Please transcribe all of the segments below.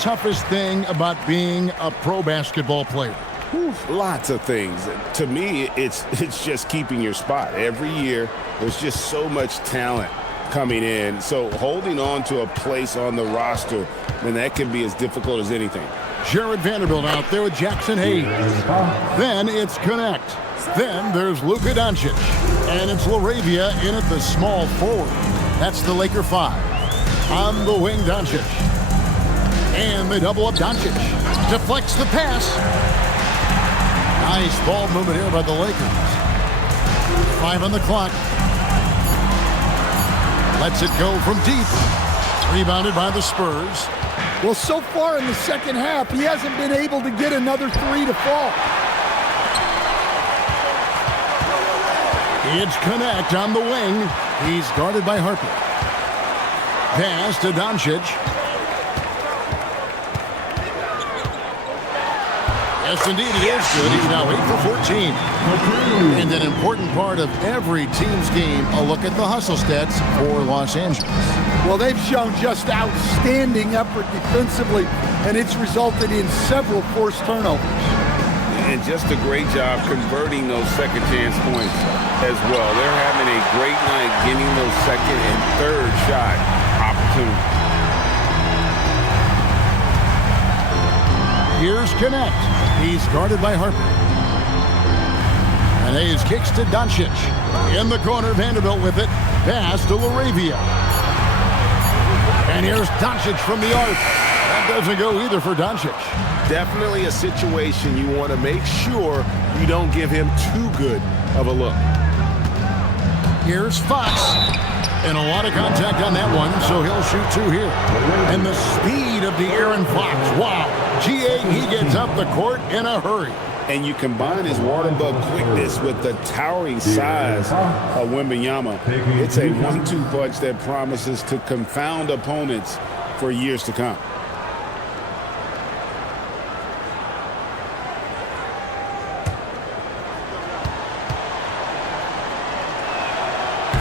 toughest thing about being a pro basketball player? Lots of things. To me, it's just keeping your spot. Every year, there's just so much talent coming in. So holding on to a place on the roster, man, that can be as difficult as anything. Jared Vanderbilt out there with Jackson Hayes. Then it's Connect. Then there's Luka Doncic. And it's LaRavia in at the small forward. That's the Laker 5. On the wing, Doncic. And they double up Doncic. Deflects the pass. Nice ball movement here by the Lakers. 5 on the clock. Lets it go from deep. Rebounded by the Spurs. Well, so far in the second half, he hasn't been able to get another three to fall. It's Connect on the wing. He's guarded by Harper. Pass to Doncic. Yes, indeed, he is good. He's now 8 for 14. And an important part of every team's game, a look at the hustle stats for Los Angeles. Well, they've shown just outstanding effort defensively, and it's resulted in several forced turnovers. And just a great job converting those second chance points as well. They're having a great night getting those second and third shot opportunities. Here's Connect. He's guarded by Harper. And Hayes kicks to Doncic. In the corner, Vanderbilt with it. Pass to LaRavia. And here's Doncic from the arc. That doesn't go either for Doncic. Definitely a situation you want to make sure you don't give him too good of a look. Here's Fox. And a lot of contact on that one, so he'll shoot 2 here. And the speed of De'Aaron Fox. Wow. G.A., he gets up the court in a hurry. And you combine his water bug quickness with the towering size of Wembanyama. It's a 1-2 punch that promises to confound opponents for years to come.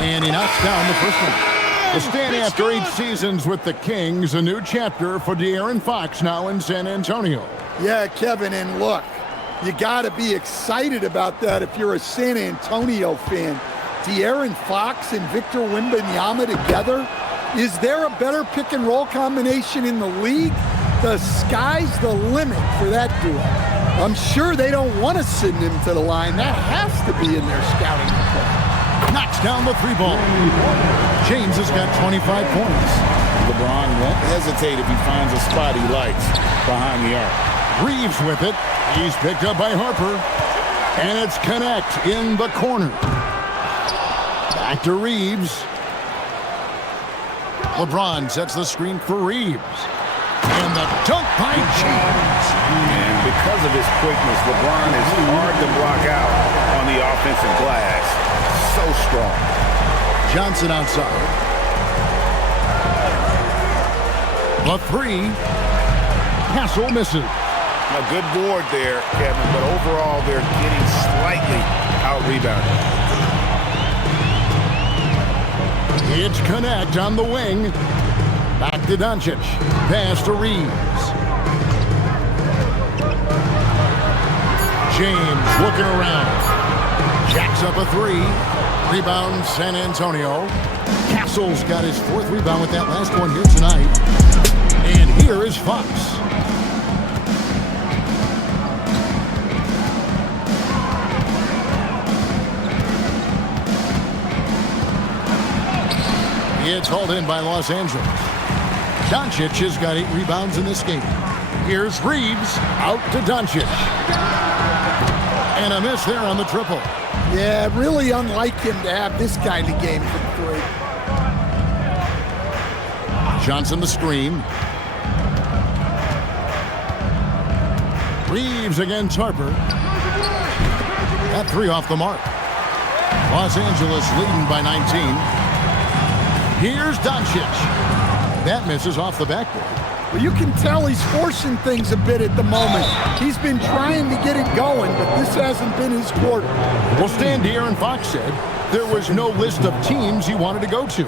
And he knocks down the first one. The stand after 8 seasons with the Kings, a new chapter for De'Aaron Fox now in San Antonio. Yeah, Kevin, and look, you got to be excited about that if you're a San Antonio fan. De'Aaron Fox and Victor Wembanyama together. Is there a better pick and roll combination in the league? The sky's the limit for that duo. I'm sure they don't want to send him to the line. That has to be in their scouting report. Knocks down the 3 ball. James has got 25 points. LeBron won't hesitate if he finds a spot he likes behind the arc. Reeves with it. He's picked up by Harper. And it's Connect in the corner. Back to Reeves. LeBron sets the screen for Reeves. And the dunk by James. And because of his quickness, LeBron is hard to block out on the offensive glass. So strong. Johnson outside. The 3. Castle misses. A good board there, Kevin, but overall they're getting slightly out-rebounded. It's Connect on the wing. Back to Doncic. Pass to Reeves. James looking around. Jacks up a 3. Rebound San Antonio. Castle's got his 4th rebound with that last one here tonight. And here is Fox. It's hauled in by Los Angeles. Doncic has got 8 rebounds in this game. Here's Reeves out to Doncic. And a miss there on the triple. Yeah, really unlike him to have this kind of game from 3. Johnson the screen. Reeves against Harper. That 3 off the mark. Los Angeles leading by 19. Here's Doncic. That misses off the backboard. Well, you can tell he's forcing things a bit at the moment. He's been trying to get it going, but this hasn't been his quarter. Well, Stan De'Aaron Fox said there was no list of teams he wanted to go to.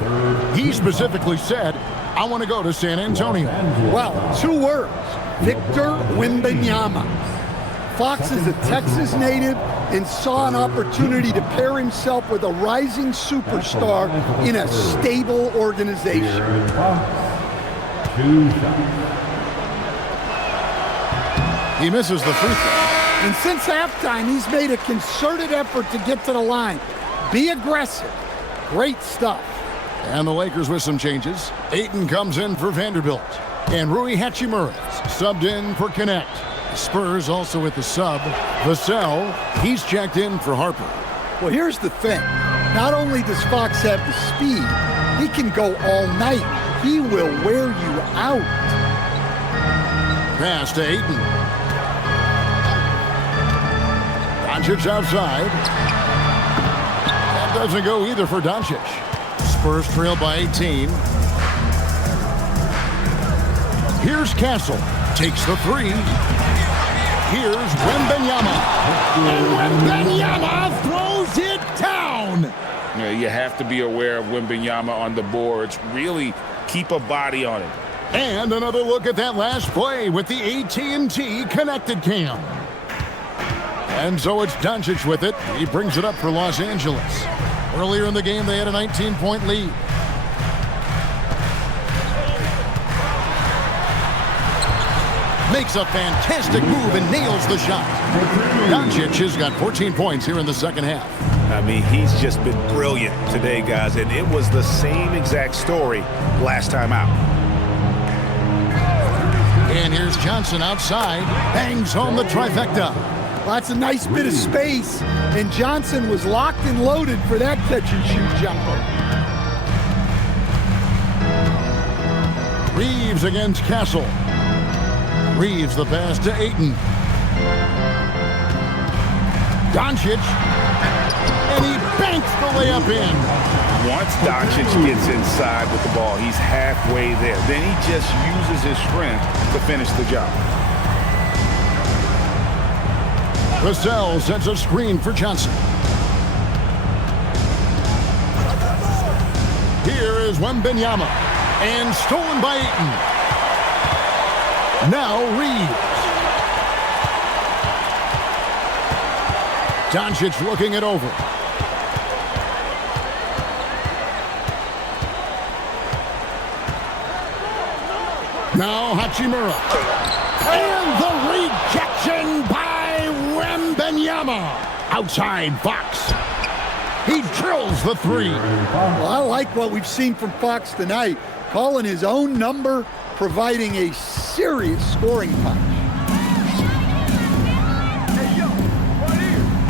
He specifically said, I want to go to San Antonio. Well, 2 words, Victor Wembanyama. Fox is a Texas native and saw an opportunity to pair himself with a rising superstar in a stable organization. He misses the free throw. And since halftime, he's made a concerted effort to get to the line. Be aggressive. Great stuff. And the Lakers with some changes. Ayton comes in for Vanderbilt. And Rui Hachimura's subbed in for Connect. The Spurs also with the sub. Vassell, he's checked in for Harper. Well, here's the thing. Not only does Fox have the speed, he can go all night. He will wear you out. Pass to Ayton. Doncic outside. That doesn't go either for Doncic. Spurs trail by 18. Here's Castle. Takes the 3. Here's Wembanyama. And Wembanyama throws it down. You have to be aware of Wembanyama on the boards. Really keep a body on it. And another look at that last play with the AT&T connected cam. And so it's Doncic with it. He brings it up for Los Angeles. Earlier in the game, they had a 19-point lead. Makes a fantastic move and nails the shot. Doncic has got 14 points here in the second half. I mean, he's just been brilliant today, guys, and it was the same exact story last time out. And here's Johnson outside. Bangs home the trifecta. Well, that's a nice bit of space, and Johnson was locked and loaded for that catch-and-shoot jumper. Reeves against Castle. Reeves the pass to Ayton. Doncic, and he banks the layup in. Once Doncic gets inside with the ball, he's halfway there. Then he just uses his strength to finish the job. Vassell sets a screen for Johnson. Here is Wembanyama, and stolen by Ayton. Now Reeves. Doncic looking it over. Now Hachimura. And the rejection by Wembanyama. Outside Fox. He drills the 3. Well, I like what we've seen from Fox tonight. Calling his own number, providing a serious scoring punch.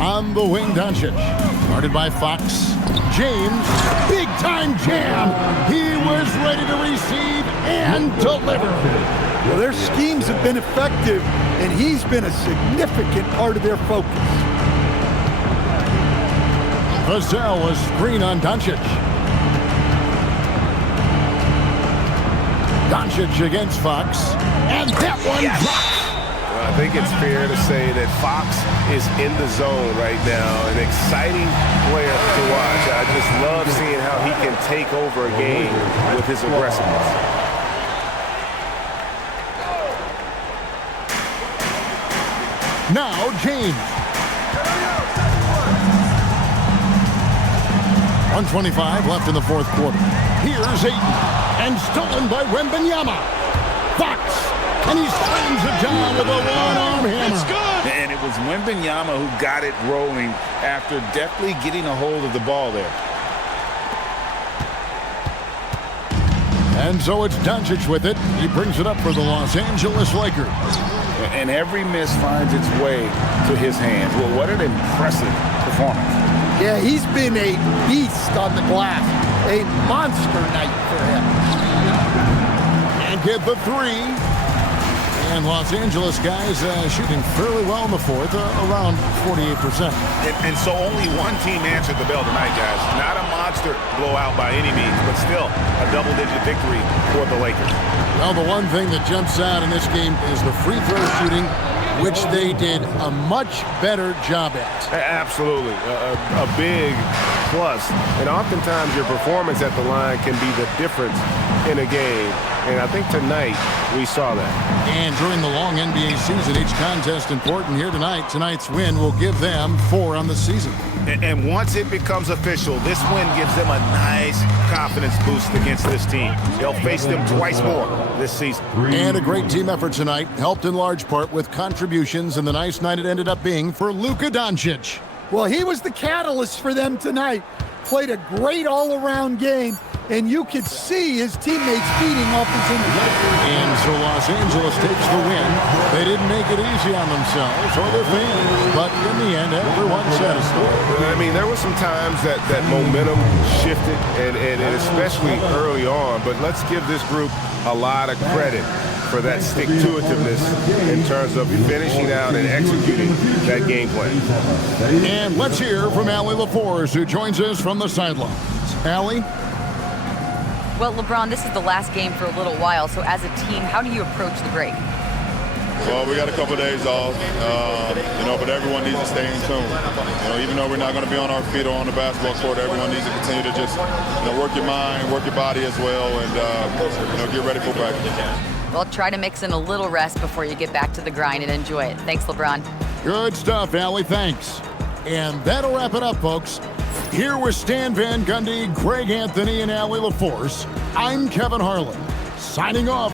On the wing, Doncic. Guarded by Fox. James, big time jam. He was ready to receive and deliver. Well, their schemes have been effective, and he's been a significant part of their focus. Vassell was screen on Doncic. Doncic against Fox. And that one drops. I think it's fair to say that Fox is in the zone right now. An exciting player to watch. I just love seeing how he can take over a game with his aggressiveness. Now James. 1:25 left in the fourth quarter. Here's Ayton. And stolen by Wembanyama. Fox. And he slams it down with a one-arm hammer. It's good. And it was Wembanyama who got it rolling after deftly getting a hold of the ball there. And so it's Doncic with it. He brings it up for the Los Angeles Lakers. And every miss finds its way to his hands. Well, what an impressive performance. Yeah, he's been a beast on the glass. A monster night for him. And get the 3. And Los Angeles guys shooting fairly well in the fourth, around 48%. And so only one team answered the bell tonight, guys. Not a monster blowout by any means, but still a double-digit victory for the Lakers. Well, the one thing that jumps out in this game is the free throw shooting, which they did a much better job at. Absolutely. A big plus. And oftentimes your performance at the line can be the difference in a game. And I think tonight we saw that. And during the long NBA season, each contest important here tonight. Tonight's win will give them 4 on the season. And once it becomes official, this win gives them a nice confidence boost against this team. They'll face them twice more this season. And a great team effort tonight, helped in large part with contributions, and the nice night it ended up being for Luka Doncic. Well, he was the catalyst for them tonight. Played a great all-around game, and you could see his teammates feeding off his energy. And so Los Angeles takes the win. They didn't make it easy on themselves or their fans, but in the end, everyone's satisfied. I mean, there were some times that momentum shifted, and especially early on, but let's give this group a lot of credit for that stick-to-itiveness in terms of finishing out and executing that game plan. And let's hear from Allie LaForce, who joins us from the sidelines. Allie? Well, LeBron, this is the last game for a little while, so as a team, how do you approach the break? Well, we got a couple of days off, but everyone needs to stay in tune. Even though we're not going to be on our feet or on the basketball court, everyone needs to continue to just, work your mind, work your body as well, and, get ready for practice. Well, try to mix in a little rest before you get back to the grind and enjoy it. Thanks, LeBron. Good stuff, Allie. Thanks. And that'll wrap it up, folks. Here with Stan Van Gundy, Greg Anthony, and Allie LaForce, I'm Kevin Harlan, signing off.